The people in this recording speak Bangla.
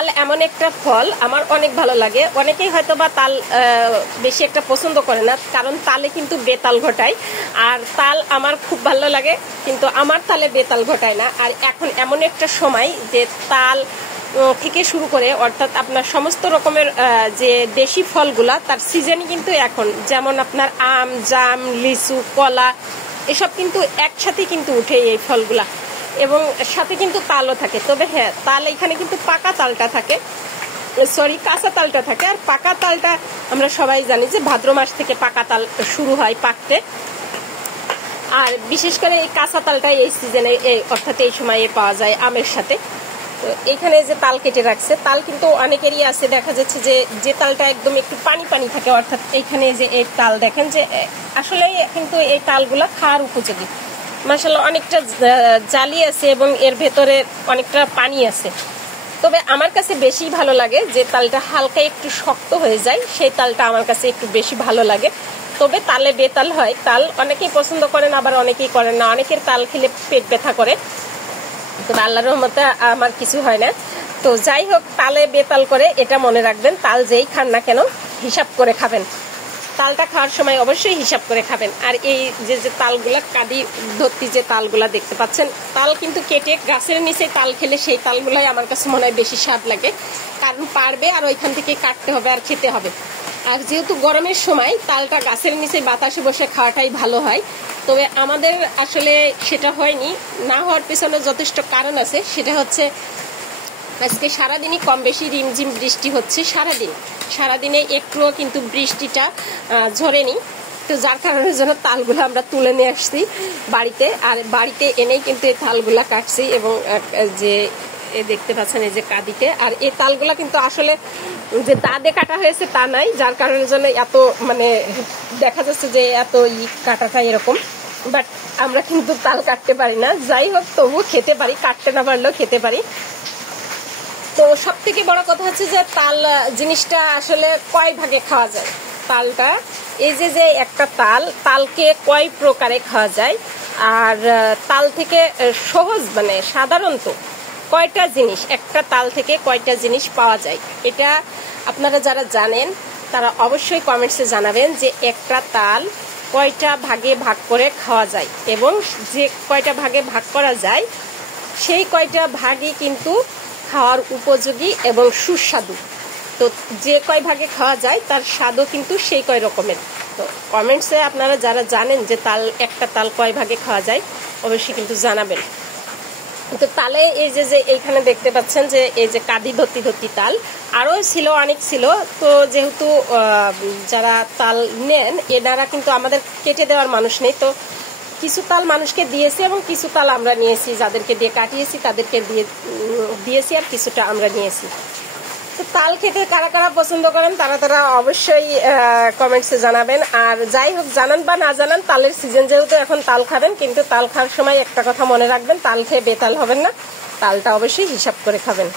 তাল এমন একটা ফল আমার অনেক ভালো লাগে। অনেকেই হয়তো বা তাল বেশি একটা পছন্দ করে না, কারণ তালে কিন্তু বেতাল ঘটায়। আর তাল আমার খুব ভালো লাগে, কিন্তু আমার তালে বেতাল ঘটায় না। আর এখন এমন একটা সময় যে তাল থেকে শুরু করে অর্থাৎ আপনার সমস্ত রকমের যে দেশি ফলগুলা তার সিজনই কিন্তু এখন, যেমন আপনার আম, জাম, লিচু, কলা এসব কিন্তু একসাথে কিন্তু উঠে এই ফলগুলা, এবং সাথে কিন্তু তালও থাকে। তবে হ্যাঁ, তাল এখানে কিন্তু পাকা তালটা থাকে, কাঁচা তালটা থাকে। আর পাকা তালটা আমরা সবাই জানি যে ভাদ্র মাস থেকে পাকা তাল শুরু হয় পাকতে। আর বিশেষ করে এই কাঁচা তালটা এই সিজনে অর্থাৎ এই সময়ে পাওয়া যায় আমের সাথে। তো এখানে যে তাল কেটে রাখছে, তাল কিন্তু অনেকেরই আছে, দেখা যাচ্ছে যে তালটা একদম একটু পানি পানি থাকে, অর্থাৎ এইখানে যে এই তাল দেখেন যে আসলে কিন্তু এই তালগুলা খাওয়ার উপযোগী। মাশাআল্লাহ অনেকটা জালি আছে এবং এর ভেতরে অনেকটা পানি আছে। তবে আমার কাছে বেশি ভালো লাগে যে তালটা হালকা একটু শক্ত হয়ে যায়, সেই তালটা আমার কাছে একটু বেশি ভালো লাগে। তবে তালে বেতাল হয়, তাল অনেকেই পছন্দ করেন, আবার অনেকেই করেন না। অনেকের তাল খেলে পেট ব্যথা করে, তবে আল্লাহর রহমতে আমার কিছু হয় না। তো যাই হোক, তালে বেতাল করে এটা মনে রাখবেন, তাল যেই খান না কেন হিসাব করে খাবেন। তালটা খাওয়ার সময় অবশ্যই হিসাব করে খাবেন। আর এই যে তালগুলা কাঁদি ধরতি যে তালগুলা দেখতে পাচ্ছেন, তাল কিন্তু কেটে গাছের নিচে তাল খেলে সেই তালগুলাই আমার কাছে মনে হয় বেশি স্বাদ লাগে, কারণ পারবে আর ওইখান থেকে কাটতে হবে আর খেতে হবে। আর যেহেতু গরমের সময় তালটা গাছের নিচে বাতাসে বসে খাওয়াটাই ভালো হয়। তবে আমাদের আসলে সেটা হয়নি, না হওয়ার পেছনে যথেষ্ট কারণ আছে। সেটা হচ্ছে আজকে সারাদিনই কম বেশি রিমঝিম বৃষ্টি হচ্ছে, সারাদিনে একটুও কিন্তু বৃষ্টিটা ঝরেনি। তো যার কারণে জন্য তালগুলো আমরা তুলে নিয়ে আসছি বাড়িতে, আর বাড়িতে এনেই কিন্তু এই তালগুলা কাটছি। এবং যে দেখতে পাচ্ছেন এই যে কাঁদিতে, আর এই তালগুলা কিন্তু আসলে যে দাঁতে কাটা হয়েছে তা নাই, যার কারণের জন্য এত মানে দেখা যাচ্ছে যে এত কাটাটা এরকম। বাট আমরা কিন্তু তাল কাটতে পারি না, যাই হোক তবু খেতে পারি, কাটতে না পারলেও খেতে পারি। তো সব থেকে বড় কথা হচ্ছে যে তাল জিনিসটা আসলে কয় ভাগে খাওয়া যায়। তালটা এই যে একটা তালকে কয় প্রকারে খাওয়া যায়, আর তাল থেকে সহজ মানে সাধারণত কয়টা জিনিস, একটা তাল থেকে কয়টা জিনিস পাওয়া যায়, এটা আপনারা যারা জানেন তারা অবশ্যই কমেন্টসে জানাবেন যে একটা তাল কয়টা ভাগে ভাগ করে খাওয়া যায়, এবং যে কয়টা ভাগে ভাগ করা যায় সেই কয়টা ভাগই কিন্তু খাওয়ার উপযোগী এবং সুস্বাদু। তো যে কয় ভাগে খাওয়া যায় তার স্বাদও কিন্তু সেই কয় রকমের। তো কমেন্টসে আপনারা যারা জানেন যে একটা তাল কয় ভাগে খাওয়া যায় অবশ্যই কিন্তু জানাবেন। তো তালে এই যে এইখানে দেখতে পাচ্ছেন যে এই যে কাঁদি ধরতি তাল আরও ছিল, অনেক ছিল। তো যেহেতু যারা তাল নেন এনারা কিন্তু আমাদের কেটে দেওয়ার মানুষ নেই, তো কিছু তাল মানুষকে দিয়েছি এবং কিছু তাল আমরা নিয়েছি, যাদেরকে দিয়ে কাটিয়েছি তাদেরকে দিয়েছি, আর কিছুটা আমরা নিয়েছি। তো তাল খেতে কারা কারা পছন্দ করেন তারা অবশ্যই কমেন্টসে জানাবেন। আর যাই হোক, জানান বা না জানান, তালের সিজন যেহেতু এখন তাল খাবেন, কিন্তু তাল খাওয়ার সময় একটা কথা মনে রাখবেন, তাল খেয়ে বেতাল হবেন না, তালটা অবশ্যই হিসাব করে খাবেন।